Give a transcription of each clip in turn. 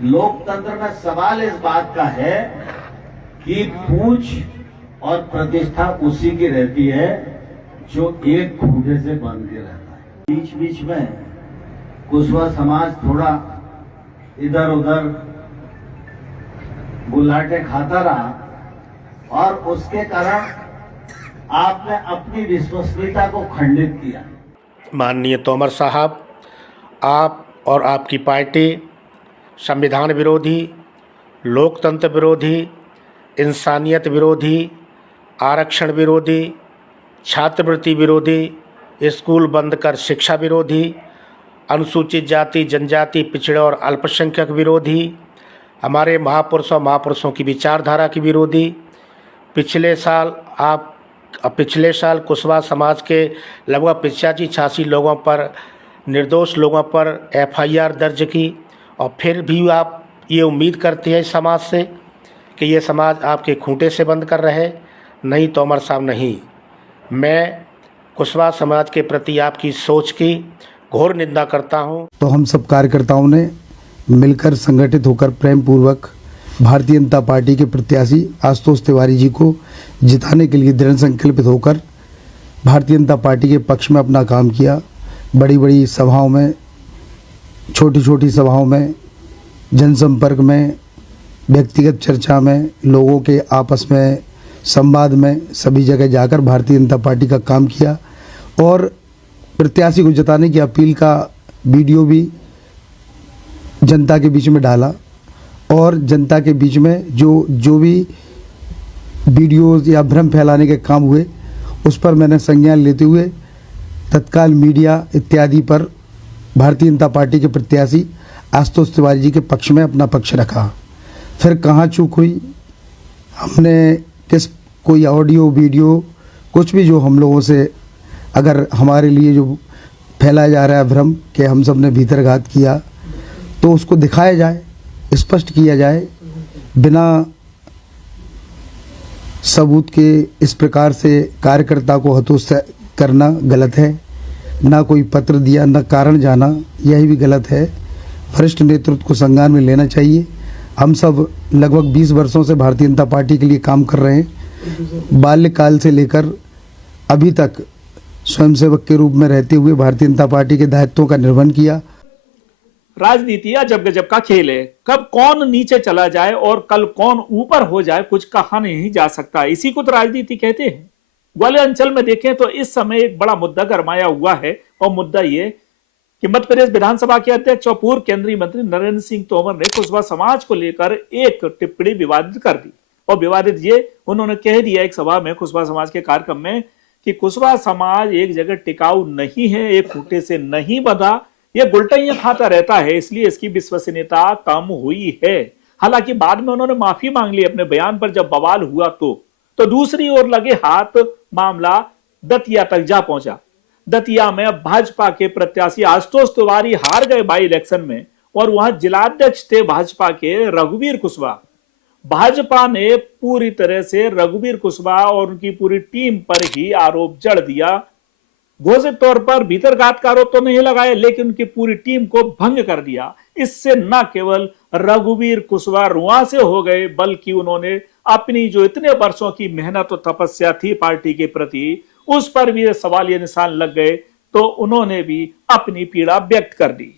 लोकतंत्र में सवाल इस बात का है कि पूंछ और प्रतिष्ठा उसी की रहती है जो एक खूंटे से बंध के रहता है। बीच बीच में कुशवाहा समाज थोड़ा इधर उधर गुलाटे खाता रहा और उसके कारण आपने अपनी विश्वसनीयता को खंडित किया। माननीय तोमर साहब, आप और आपकी पार्टी संविधान विरोधी, लोकतंत्र विरोधी, इंसानियत विरोधी, आरक्षण विरोधी, छात्रवृत्ति विरोधी, स्कूल बंद कर शिक्षा विरोधी, अनुसूचित जाति जनजाति पिछड़े और अल्पसंख्यक विरोधी, हमारे महापुरुषों की विचारधारा की विरोधी। पिछले साल कुशवाहा समाज के लगभग 85-86 लोगों पर, निर्दोष लोगों पर FIR दर्ज की और फिर भी आप ये उम्मीद करते हैं इस समाज से कि ये समाज आपके खूंटे से बंद कर रहे। नहीं तोमर साहब, नहीं। मैं कुशवाहा समाज के प्रति आपकी सोच की घोर निंदा करता हूँ। तो हम सब कार्यकर्ताओं ने मिलकर संगठित होकर प्रेम पूर्वक भारतीय जनता पार्टी के प्रत्याशी आशुतोष तिवारी जी को जिताने के लिए दृढ़ संकल्पित होकर भारतीय जनता पार्टी के पक्ष में अपना काम किया। बड़ी बड़ी सभाओं में, छोटी छोटी सभाओं में, जनसंपर्क में, व्यक्तिगत चर्चा में, लोगों के आपस में संवाद में, सभी जगह जाकर भारतीय जनता पार्टी का काम किया और प्रत्याशी को जिताने की अपील का वीडियो भी जनता के बीच में डाला और जनता के बीच में जो भी वीडियोज़ या भ्रम फैलाने के काम हुए उस पर मैंने संज्ञान लेते हुए तत्काल मीडिया इत्यादि पर भारतीय जनता पार्टी के प्रत्याशी आशुतोष तिवारी जी के पक्ष में अपना पक्ष रखा। फिर कहाँ चूक हुई, हमने कोई ऑडियो वीडियो कुछ भी जो हम लोगों से अगर हमारे लिए जो फैलाया जा रहा है भ्रम कि हम सब ने भीतरघात किया, तो उसको दिखाया जाए, स्पष्ट किया जाए। बिना सबूत के इस प्रकार से कार्यकर्ता को हतोत्साहित करना गलत है। ना कोई पत्र दिया, ना कारण जाना, यही भी गलत है। वरिष्ठ नेतृत्व को संज्ञान में लेना चाहिए। हम सब लगभग 20 वर्षों से भारतीय जनता पार्टी के लिए काम कर रहे हैं। बाल्यकाल से लेकर अभी तक स्वयंसेवक के रूप में रहते हुए भारतीय जनता पार्टी के दायित्वों का निर्वहन किया। राजनीति या जब गजब का खेल है, कब कौन नीचे चला जाए और कल कौन ऊपर हो जाए कुछ कहा नहीं जा सकता। इसी को तो राजनीति कहते हैं। ग्वालियर अंचल में देखें तो इस समय एक बड़ा मुद्दा गरमाया हुआ है और मुद्दा ये कि मध्य प्रदेश विधानसभा के अध्यक्ष और पूर्व केंद्रीय मंत्री नरेंद्र सिंह तोमर ने कुशवाहा समाज को लेकर एक टिप्पणी विवादित कर दी। और विवादित ये उन्होंने कह दिया एक सभा में कुशवाहा समाज के कार्यक्रम में कि कुशवाहा समाज एक जगह टिकाऊ नहीं है, एक खूंटे से नहीं बंधा, ये गुलटाइयां खाता रहता है, इसलिए इसकी विश्वसनीयता कम हुई है। हालांकि बाद में उन्होंने माफी मांग ली अपने बयान पर जब बवाल हुआ तो दूसरी ओर लगे हाथ मामला दतिया तक जा पहुंचा। दतिया में भाजपा के प्रत्याशी आशुतोष तिवारी हार गए बाई इलेक्शन में और वहां जिलाध्यक्ष थे भाजपा के रघुवीर कुशवाहा। भाजपा ने पूरी तरह से रघुवीर कुशवाहा और उनकी पूरी टीम पर ही आरोप जड़ दिया। घोषित तौर पर भीतरघात का आरोप तो नहीं लगाया, लेकिन उनकी पूरी टीम को भंग कर दिया। इससे न केवल रघुवीर कुशवाहा रुआं से हो गए, बल्कि उन्होंने अपनी जो इतने वर्षों की मेहनत और तपस्या थी पार्टी के प्रति, उस पर भी सवालिया निशान लग गए, तो उन्होंने भी अपनी पीड़ा व्यक्त कर दी।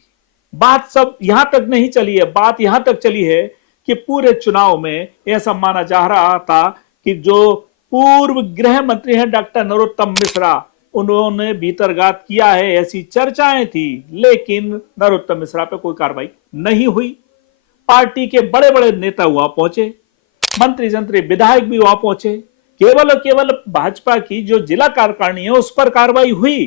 बात सब यहां तक नहीं चली है, बात यहां तक चली है कि पूरे चुनाव में ऐसा माना जा रहा था कि जो पूर्व गृह मंत्री हैं डॉक्टर नरोत्तम मिश्रा, उन्होंने भीतरघात किया है, ऐसी चर्चाएं थी, लेकिन नरोत्तम मिश्रा पे कोई कार्रवाई नहीं हुई। पार्टी के बड़े बड़े नेता वहां पहुंचे, मंत्री जंत्री विधायक भी वहां पहुंचे, केवल और केवल भाजपा की जो जिला कार्यकारिणी है उस पर कार्रवाई हुई।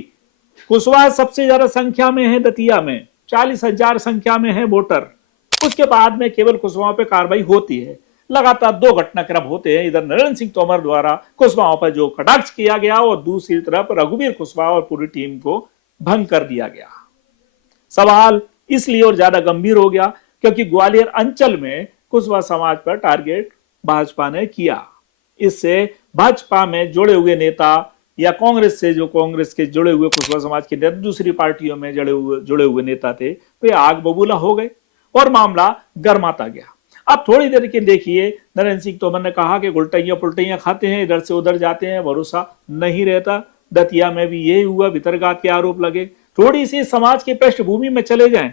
कुशवाहा सबसे ज्यादा संख्या में है, दतिया में 40,000 संख्या में है वोटर। उसके बाद में केवल कुशवाहा पे कार्रवाई होती है। लगातार 2 घटनाक्रम होते हैं, इधर नरेंद्र सिंह तोमर द्वारा कुशवाहा पर जो कटाक्ष किया गया और दूसरी तरफ रघुवीर कुशवाहा और पूरी टीम को भंग कर दिया गया। सवाल इसलिए और ज्यादा गंभीर हो गया क्योंकि ग्वालियर अंचल में कुशवाहा समाज पर टारगेट भाजपा ने किया। इससे भाजपा में जुड़े हुए नेता या कांग्रेस से जो कांग्रेस के जुड़े हुए कुशवाहा समाज के दूसरी पार्टियों में जुड़े हुए नेता थे, वे आग बबूला हो गए। और मामला गर्माता गया। अब थोड़ी देर के देखिए, नरेंद्र सिंह तोमर ने कहा कि उल्टियां पुल्टियां खाते हैं, इधर से उधर जाते हैं, भरोसा नहीं रहता। दतिया में भी यही हुआ, भितरघात के आरोप लगे। थोड़ी सी समाज की पृष्ठभूमि में चले जाएं।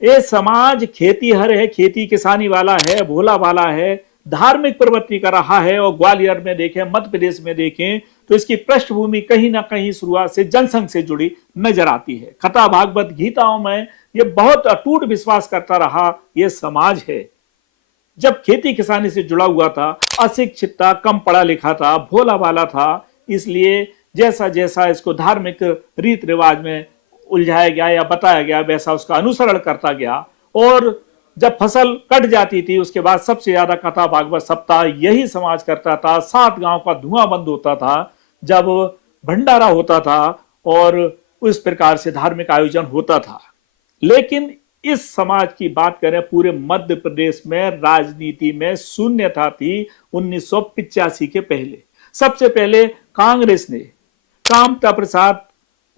ये समाज खेतीहर है, खेती किसानी वाला है, भोला वाला है, धार्मिक प्रवृत्ति का रहा है। और ग्वालियर में देखें, मध्य प्रदेश में देखें तो इसकी पृष्ठभूमि कहीं ना कहीं शुरुआत से जनसंघ से जुड़ी नजर आती है। कथा भागवत गीताओं में ये बहुत अटूट विश्वास करता रहा ये समाज है। जब खेती किसानी से जुड़ा हुआ था, अशिक्षित था, कम पढ़ा लिखा था, भोला वाला था, इसलिए जैसा जैसा इसको धार्मिक रीत रिवाज में उलझाया गया या बताया गया वैसा उसका अनुसरण करता गया। और जब फसल कट जाती थी उसके बाद सबसे ज्यादा कथा भागवत सप्ताह यही समाज करता था। 7 गांव का धुआं बंद होता था जब भंडारा होता था और उस प्रकार से धार्मिक आयोजन होता था। लेकिन इस समाज की बात करें, पूरे मध्य प्रदेश में राजनीति में शून्यता थी 1985 के पहले। सबसे पहले कांग्रेस ने कामता प्रसाद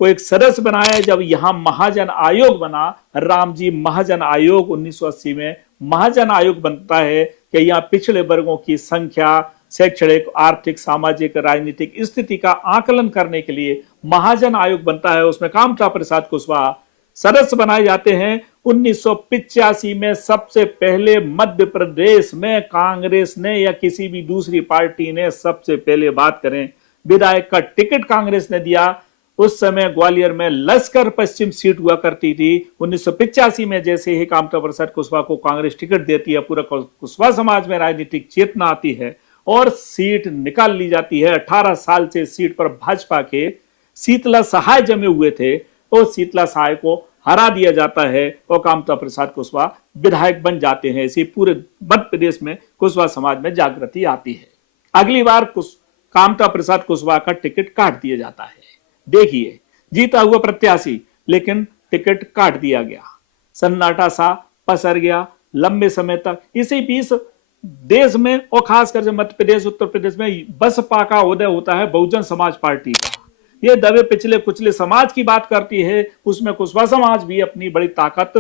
को एक सदस्य बनाया। जब यहां महाजन आयोग बना, रामजी महाजन आयोग 1980 में महाजन आयोग बनता है कि यहां पिछड़े वर्गों की संख्या, शैक्षणिक, आर्थिक, सामाजिक, राजनीतिक स्थिति का आकलन करने के लिए महाजन आयोग बनता है। उसमें कामता प्रसाद कुशवाहा सदस्य बनाए जाते हैं। 1985 में सबसे पहले मध्य प्रदेश में कांग्रेस ने या किसी भी दूसरी पार्टी ने सबसे पहले बात करें विधायक का टिकट कांग्रेस ने दिया। उस समय ग्वालियर में लश्कर पश्चिम सीट हुआ करती थी। 1985 में जैसे ही कामता प्रसाद कुशवाहा को कांग्रेस टिकट देती है, पूरा कुशवाहा समाज में राजनीतिक चेतना आती है और सीट निकाल ली जाती है। 18 साल से सीट पर भाजपा के शीतला सहाय जमे हुए थे और शीतला सहाय को हरा दिया जाता है और कामता प्रसाद कुशवाहा विधायक बन जाते हैं। इसी पूरे मध्य प्रदेश में कुशवाहा समाज में जागृति आती है। अगली बार कामता प्रसाद कुशवाहा का टिकट काट दिया जाता है। देखिए, जीता हुआ प्रत्याशी, लेकिन टिकट काट दिया गया। सन्नाटा सा पसर गया लंबे समय तक। इसी बीच देश में और खासकर मध्य प्रदेश, उत्तर प्रदेश में बसपा का उदय होता है, बहुजन समाज पार्टी का। ये दबे पिछले कुचले समाज की बात करती है, उसमें कुशवाहा समाज भी अपनी बड़ी ताकत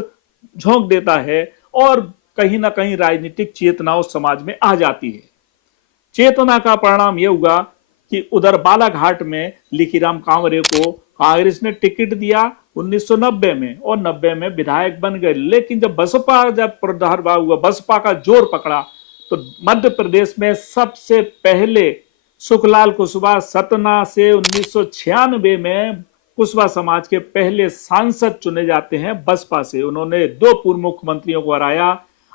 झोंक देता है और कहीं ना कहीं राजनीतिक चेतना उस समाज में आ जाती है। चेतना का परिणाम यह हुआ कि उधर बालाघाट में लिखीराम कांवरे को कांग्रेस ने टिकट दिया 1990 में और 90 में विधायक बन गए। लेकिन जब प्रादुर्भाव हुआ, बसपा का जोर पकड़ा, तो मध्य प्रदेश में सबसे पहले सुखलाल कुशवाहा सतना से 1996 में कुशवाहा समाज के पहले सांसद चुने जाते हैं बसपा से। उन्होंने 2 पूर्व मुख्यमंत्रियों को हराया,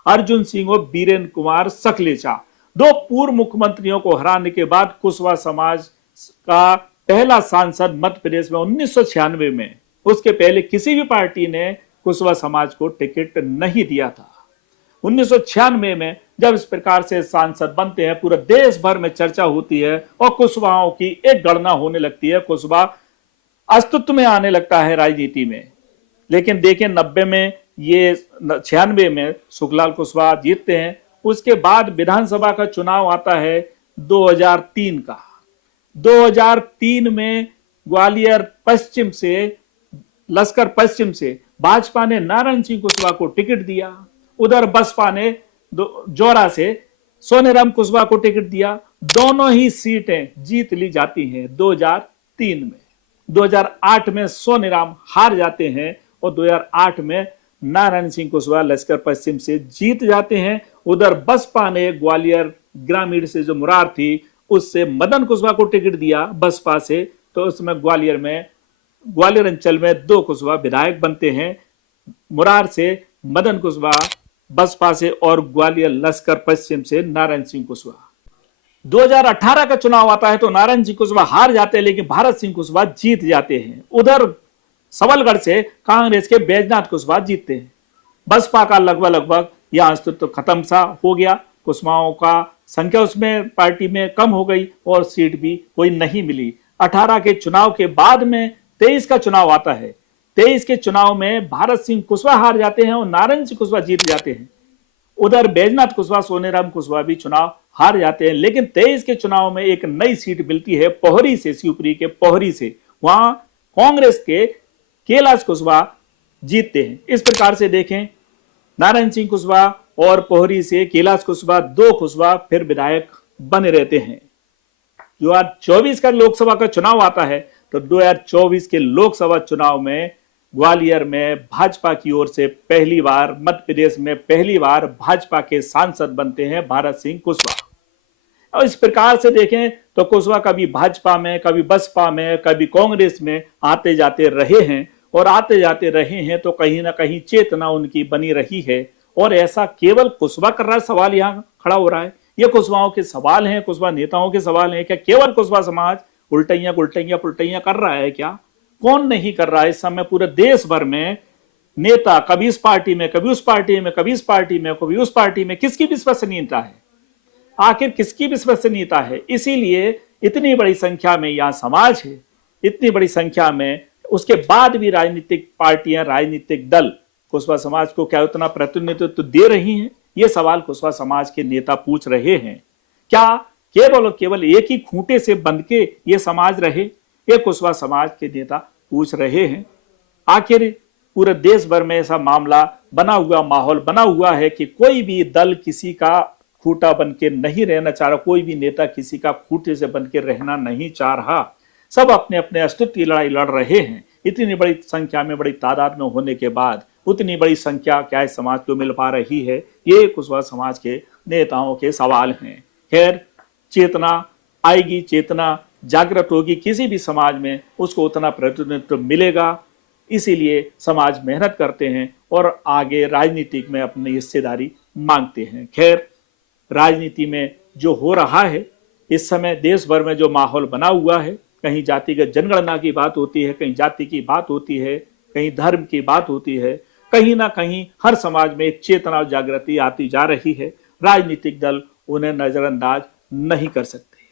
अर्जुन सिंह और बीरेन कुमार सकलेचा। 2 पूर्व मुख्यमंत्रियों को हराने के बाद कुशवाहा समाज का पहला सांसद मध्य प्रदेश में 1996 में। उसके पहले किसी भी पार्टी ने कुशवाहा समाज को टिकट नहीं दिया था। 1996 में जब इस प्रकार से सांसद बनते हैं, पूरे देश भर में चर्चा होती है और कुशवाहाओं की एक गणना होने लगती है। कुशवाहा अस्तित्व में आने लगता है राजनीति में। लेकिन देखें, 90 में, ये 96 में सुखलाल कुशवाहा जीतते हैं। उसके बाद विधानसभा का चुनाव आता है 2003 का। 2003 में ग्वालियर पश्चिम से, लश्कर पश्चिम से भाजपा ने नारायण सिंह कुशवाहा को टिकट दिया। उधर बसपा ने जोरा से सोनेराम कुशवाहा को टिकट दिया। दोनों ही सीटें जीत ली जाती हैं 2003 में। 2008 में सोनेराम हार जाते हैं और 2008 में नारायण सिंह कुशवाहा लश्कर पश्चिम से जीत जाते हैं। उधर बसपा ने ग्वालियर ग्रामीण से जो मुरार थी उससे मदन कुशवाहा को टिकट दिया बसपा से। तो उसमें ग्वालियर अंचल में 2 कुशवाहा विधायक बनते हैं, मुरार से मदन कुशवाहा बसपा से और ग्वालियर लश्कर पश्चिम से नारायण सिंह कुशवाहा। 2018 का चुनाव आता है तो नारायण सिंह कुशवाहा हार जाते हैं, लेकिन भारत सिंह कुशवाहा जीत जाते हैं। उधर सबलगढ़ से कांग्रेस के बैजनाथ कुशवाहा जीतते हैं। बसपा का लगभग यह अस्तित्व खत्म सा हो गया। कुशवाहाओं का संख्या उसमें पार्टी में कम हो गई और सीट भी कोई नहीं मिली। 18 के चुनाव के बाद में 23 का चुनाव आता है। 23 के चुनाव में भारत सिंह कुशवाहा हार जाते हैं और नारायण सिंह कुशवाहा जीत जाते हैं। उधर बैजनाथ कुशवाहा, सोनेराम कुशवाहा भी चुनाव हार जाते हैं। लेकिन 23 के चुनाव में एक नई सीट मिलती है पोहरी से, शिवपुरी के पोहरी से। वहां कांग्रेस के कैलाश कुशवाहा जीतते हैं। इस प्रकार से देखें, नारायण सिंह कुशवाहा और पोहरी से कैलाश कुशवाहा, 2 कुशवाहा फिर विधायक बने रहते हैं। 2024 का लोकसभा का चुनाव आता है तो 2024 के लोकसभा चुनाव में ग्वालियर में भाजपा की ओर से पहली बार, मध्य प्रदेश में पहली बार भाजपा के सांसद बनते हैं भारत सिंह कुशवाहा। और इस प्रकार से देखें तो कुशवाहा कभी भाजपा में, कभी बसपा में, कभी कांग्रेस में आते जाते रहे हैं, और आते जाते रहे हैं तो कहीं ना कहीं चेतना उनकी बनी रही है। और ऐसा केवल कुशवाहा कर रहा है, सवाल यहाँ खड़ा हो रहा है, ये कुशवाहाओं के सवाल हैं, कुशवाहा नेताओं के सवाल हैं, क्या केवल कुशवाहा समाज उल्टियां पुल्टियां कर रहा है? क्या कौन नहीं कर रहा है? इस समय पूरे देश भर में नेता कभी इस पार्टी में, कभी उस पार्टी में, कभी इस पार्टी में, कभी उस पार्टी में, किसकी विश्वसनीयता है? आखिर किसकी विश्वसनीयता है? इसीलिए इतनी बड़ी संख्या में यहाँ समाज है, इतनी बड़ी संख्या में, उसके बाद भी राजनीतिक पार्टियां, राजनीतिक दल कुशवाहा समाज को क्या उतना प्रतिनिधित्व दे रही हैं? ये सवाल कुशवाहा समाज के नेता पूछ रहे हैं। क्या केवल और केवल एक ही खूंटे से बंध के ये समाज रहे? ये कुशवाहा समाज के नेता पूछ रहे हैं। आखिर पूरे देश भर में ऐसा मामला बना हुआ, माहौल बना हुआ है कि कोई भी दल किसी का खूंटा बन के नहीं रहना चाह रहा, कोई भी नेता किसी का खूंटे से बन के रहना नहीं चाह रहा। सब अपने अपने अस्तित्व की लड़ाई लड़ रहे हैं। इतनी बड़ी संख्या में, बड़ी तादाद में होने के बाद उतनी बड़ी संख्या क्या इस समाज को मिल पा रही है? ये कुशवाहा समाज के नेताओं के सवाल हैं। खैर, चेतना आएगी, चेतना जागृत होगी किसी भी समाज में, उसको उतना प्रतिनिधित्व मिलेगा। इसीलिए समाज मेहनत करते हैं और आगे राजनीति में अपनी हिस्सेदारी मांगते हैं। खैर, राजनीति में जो हो रहा है इस समय, देश भर में जो माहौल बना हुआ है, कहीं जातिगत जनगणना की बात होती है, कहीं जाति की बात होती है, कहीं धर्म की बात होती है, कहीं ना कहीं हर समाज में एक चेतना और जागृति आती जा रही है। राजनीतिक दल उन्हें नजरअंदाज नहीं कर सकते।